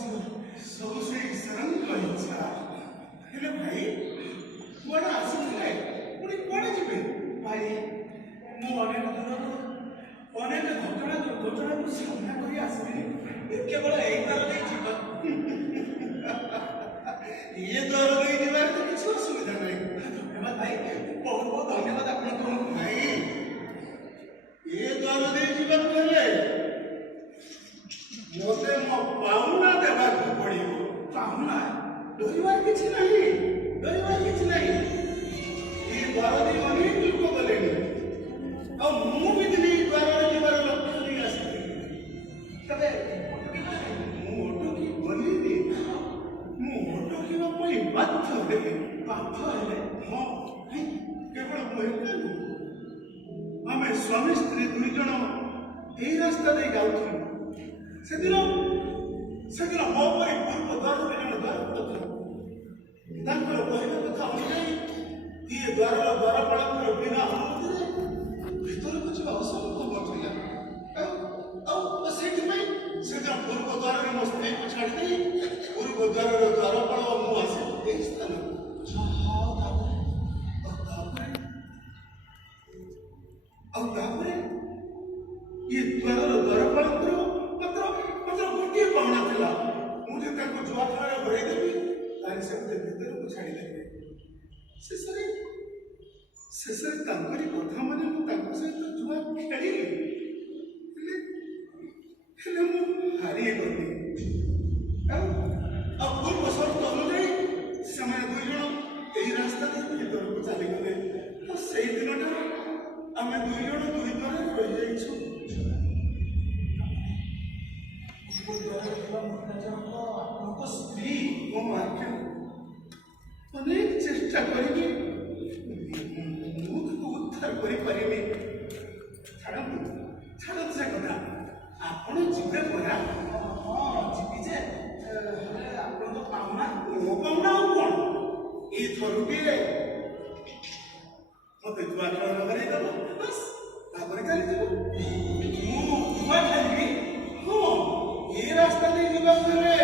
ସବୁ ସେ ଈଶ୍ୱରଙ୍କ ଇଚ୍ଛା। ହେଲେ ଭାଇ କୁଆଡ଼େ ଆସିଥିଲେ ପୁଣି କୁଆଡ଼େ ଯିବେ? ଭାଇ ମୁଁ ଅନେକ ଦୂରରୁ ଅନେକ ଘଟଣା ଦୁର୍ଘଟଣାକୁ ସାମ୍ନା କରି ଆସିଲିଣି। କେବଳ ଏଇ ଦ୍ୱାର ଦେଇ ଯିବା। ଇଏ ଦ୍ୱାର ଦେଇ ଯିବାରେ ତ କିଛି ଅସୁବିଧା ନାହିଁ। ଧନ୍ୟବାଦ ଭାଇ, ବହୁତ ବହୁତ ଧନ୍ୟବାଦ ଆପଣଙ୍କୁ। ଭାଇ ଏ ଦ୍ୱାର ଦେଇ ଯିବାକୁ ହେଲେ ମୋତେ ମୋ ପାଉଣା ଦେବାକୁ ପଡ଼ିବ। ପାଉଣା? ଡରିବାର କିଛି ନାହିଁ, ଡରିବାର କିଛି ନାହିଁ। ଏ ଦ୍ୱାର ଦେଇ ଅନେକ ଲୋକ ଗଲେଣି, ଆଉ ମୁଁ ବି ଦିନେ ଏ ଦ୍ୱାରରେ ଯିବାର ଲକ୍ଷ୍ୟ ନେଇ ଆସିଥିଲି। ତେବେ ମୁଁ ଅଟକି ଗଲିନି, ମୁଁ ଅଟକିବା ପାଇଁ ବାଧ୍ୟ ହେଲି। ବାଧ୍ୟ ହେଲେ? ହଁ, କେବଳ ମୁଁ ଏକା ନୁହେଁ, ଆମେ ସ୍ୱାମୀ ସ୍ତ୍ରୀ ଦୁଇ ଜଣ ଏଇ ରାସ୍ତା ଦେଇ ଯାଉଥିଲୁ। ସେଦିନ ମୋ ପରି ପୂର୍ବ ଦ୍ୱାରରେ ଜଣେ ଦ୍ୱାରପାଳ ଥିଲେ। ତାଙ୍କର କହିବା କଥା ଅନୁଯାୟୀ ଇଏ ଦ୍ୱାରର ଦ୍ୱାରପାଳଙ୍କର ବିନା ଅନୁମତିରେ ଭିତରକୁ ଯିବା ଅସମ୍ଭବ ଥିଲା। ଆଉ ସେଇଥିପାଇଁ ସେଦିନ ପୂର୍ବ ଦ୍ୱାରରେ ମୋ ସ୍ତ୍ରୀକୁ ଛାଡ଼ି ଦେଇ ପୂର୍ବ ଦ୍ୱାରର ଦ୍ୱାରପାଳ ମୁଁ ଆସିଲି ଏଇ ସ୍ଥାନକୁ। ତାପରେ ଇଏ ଦ୍ୱାରର ଦ୍ୱାରପାଳଙ୍କର ମାତ୍ର ଗୋଟିଏ ପାଉଣା ଥିଲା। ମୁଁ ଯେ ତାଙ୍କୁ ଜୁଆଖାନାରେ ଭରେଇଦେବି ତାହେଲେ ସେ ମୋତେ ଭିତରକୁ ଛାଡ଼ିଦେବେ। ଶେଷରେ ତାଙ୍କରି କଥା ମାନେ ମୁଁ ତାଙ୍କ ସହିତ ଜୁଆ ଖେଳିଲି, ହେଲେ ମୁଁ ହାରିଗଲି। ଆଉ ପୂର୍ବ ସର୍ତ୍ତ ଅନୁଯାୟୀ ସେମାନେ ଦୁଇ ଜଣ ଏଇ ରାସ୍ତା ଦେଇ ଭିତରକୁ ଚାଲିଗଲେ। ସେଇ ଦିନଠାରୁ ଆମେ ଦୁଇ ଜଣ ଦୁଇ ଦ୍ୱାରରେ ରହିଯାଇଛୁ। ଆପଣଙ୍କ ସ୍ତ୍ରୀ? ମୋ ଭାଗ୍ୟ। ଅନେକ ଚେଷ୍ଟା କରିବି, ମୁଁ ତାକୁ ଉଦ୍ଧାର କରିପାରିନି। ଛାଡ଼ନ୍ତୁ ସେ କଥା। ଆପଣ ଯିବେ ପରା? ହଁ ଯିବି ଯେ, ହେଲେ ଆପଣଙ୍କ ପାଉଣା? ମୋ ପାଉଣା ଆଉ କ'ଣ? ଏଇ ଥରୁଟିଏ ମୋତେ ଜୁଆଖାନାରେ ଭରେଇଦେବ, ବାସ୍, ତାପରେ ଚାଲିଯିବ। ମୁଁ ଜୁଆ ଖେଳିବି? ହଁ, ଏ ରାସ୍ତା ଦେଇ ଯିବାକୁ ହେଲେ